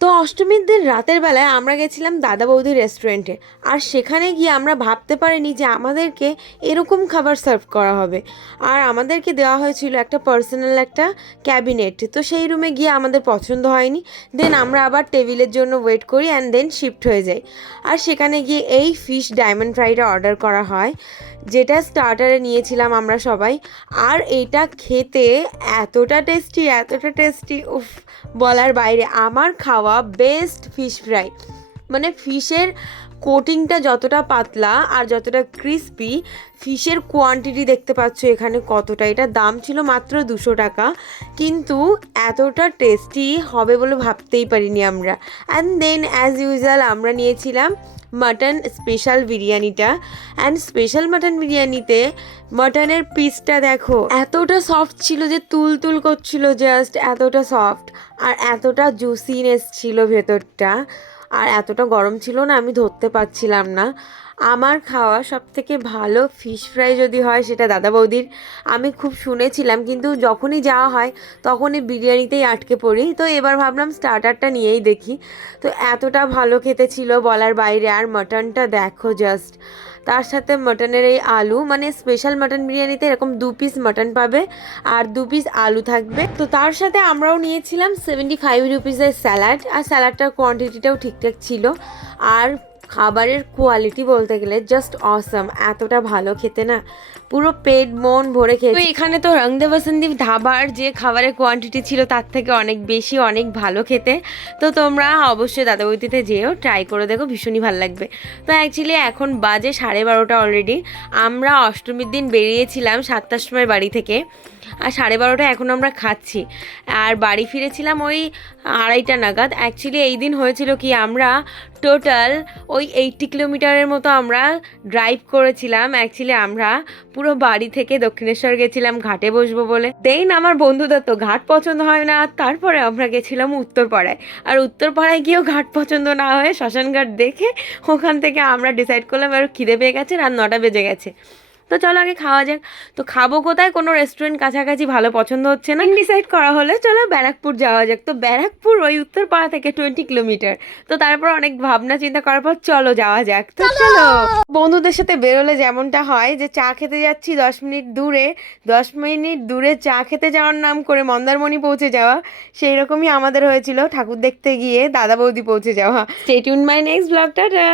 তো অষ্টমীর দিন রাতের বেলায় আমরা গেছিলাম দাদা বৌদির রেস্টুরেন্টে। আর সেখানে গিয়ে আমরা ভাবতে পারিনি যে আমাদেরকে এরকম খাবার সার্ভ করা হবে। আর আমাদেরকে দেওয়া হয়েছিল একটা পার্সোনাল একটা ক্যাবিনেট। তো সেই রুমে গিয়ে আমাদের পছন্দ হয়নি। দেন আমরা আবার টেবিলের জন্য ওয়েট করি অ্যান্ড দেন শিফট হয়ে যাই। আর সেখানে গিয়ে এই ফিশ ডায়মন্ড ফ্রাইটা অর্ডার করা হয়, যেটা স্টার্টারে নিয়েছিলাম আমরা সবাই। আর এটা খেতে এতটা টেস্টি উফ, বলার বাইরে। আমার খাওয়া বেস্ট ফিশ ফ্রাই। মানে ফিশের কোটিংটা যতটা পাতলা আর যতটা ক্রিস্পি, ফিশের কোয়ান্টিটি দেখতে পাচ্ছ এখানে কতটা। এটার দাম ছিল মাত্র 200 টাকা, কিন্তু এতটা টেস্টি হবে বলে ভাবতেই পারিনি আমরা। অ্যান্ড দেন অ্যাজ ইউজুয়াল আমরা নিয়েছিলাম মাটন স্পেশাল বিরিয়ানিটা। অ্যান্ড স্পেশাল মাটন বিরিয়ানিতে মাটনের পিসটা দেখো এতটা সফট ছিল যে তুল তুল করছিল, জাস্ট এতটা সফট। আর এতটা জুসিনেস ছিল ভেতরটা, আর এতটা গরম ছিল না, আমি ধরতে পারছিলাম না। আমার খাওয়া সব থেকে ভালো ফিশ ফ্রাই যদি হয় সেটা দাদা বৌদির। আমি খুব শুনেছিলাম, কিন্তু যখনই যাওয়া হয় তখনই বিরিয়ানিতেই আটকে পড়ি। তো এবার ভাবলাম স্টার্টারটা নিয়েই দেখি। তো এতটা ভালো খেতে ছিল বলার বাইরে। আর মাটনটা দেখো জাস্ট, তার সাথে মাটনের এই আলু, মানে স্পেশাল মাটন বিরিয়ানিতে এরকম 2 পিস মাটন পাবে আর 2 পিস আলু থাকবে। তো তার সাথে আমরাও নিয়েছিলাম 75 রুপিসের স্যালাড। আর স্যালাডটার কোয়ান্টিটিটাও ঠিকঠাক ছিল। আর খাবারের কোয়ালিটি বলতে গেলে জাস্ট অসম, এতটা ভালো খেতে না, পুরো পেট মন ভরে খেয়েছি। তো এখানে তো রং দে বসন্তি ধাবার যে খাবারের কোয়ান্টিটি ছিল তার থেকে অনেক বেশি, অনেক ভালো খেতে। তো তোমরা অবশ্যই দাদা বৌদিতে যেও, ট্রাই করে দেখো, ভীষণই ভালো লাগবে। তো অ্যাকচুয়ালি এখন বাজে 12:30 অলরেডি। আমরা অষ্টমীর দিন বেরিয়েছিলাম 7টার সময় বাড়ি থেকে, আর 12:30 এখন আমরা খাচ্ছি। আর বাড়ি ফিরেছিলাম ওই 2:30 নাগাদ। অ্যাকচুয়ালি এই দিন হয়েছিল কি, আমরা টোটাল ওই 80 কিলোমিটারের মতো আমরা ড্রাইভ করেছিলাম। অ্যাকচুয়ালি আমরা পুরো বাড়ি থেকে দক্ষিণেশ্বর গেছিলাম ঘাটে বসবো বলে। দেন আমার বন্ধুদের তো ঘাট পছন্দ হয় না, আর তারপরে আমরা গেছিলাম উত্তরপাড়ায়। আর উত্তরপাড়ায় গিয়েও ঘাট পছন্দ না হয়ে শ্মশানঘাট দেখে ওখান থেকে আমরা ডিসাইড করলাম আর খিদে পেয়ে গেছে, রাত 9টা বেজে গেছে। তো চলো আগে খাওয়া যাক। তো খাবো কোথায়, কোনো রেস্টুরেন্ট কাছাকাছি ভালো পছন্দ হচ্ছে না। ডিসাইড করা হলে চলো ব্যারাকপুর যাওয়া যাক। তো ব্যারাকপুর ওই উত্তরপাড়া থেকে 20 কিলোমিটার। তো তারপর অনেক ভাবনা চিন্তা করার পর চলো যাওয়া যাক। তো চলো। বন্ধুদের সাথে বেরোলে যেমনটা হয় যে চা খেতে যাচ্ছি 10 মিনিট দূরে, 10 মিনিট দূরে চা খেতে যাওয়ার নাম করে মন্দারমণি পৌঁছে যাওয়া, সেই রকমই আমাদের হয়েছিল ঠাকুর দেখতে গিয়ে দাদা বৌদি পৌঁছে যাওয়া। Stay tune my next blog, tata.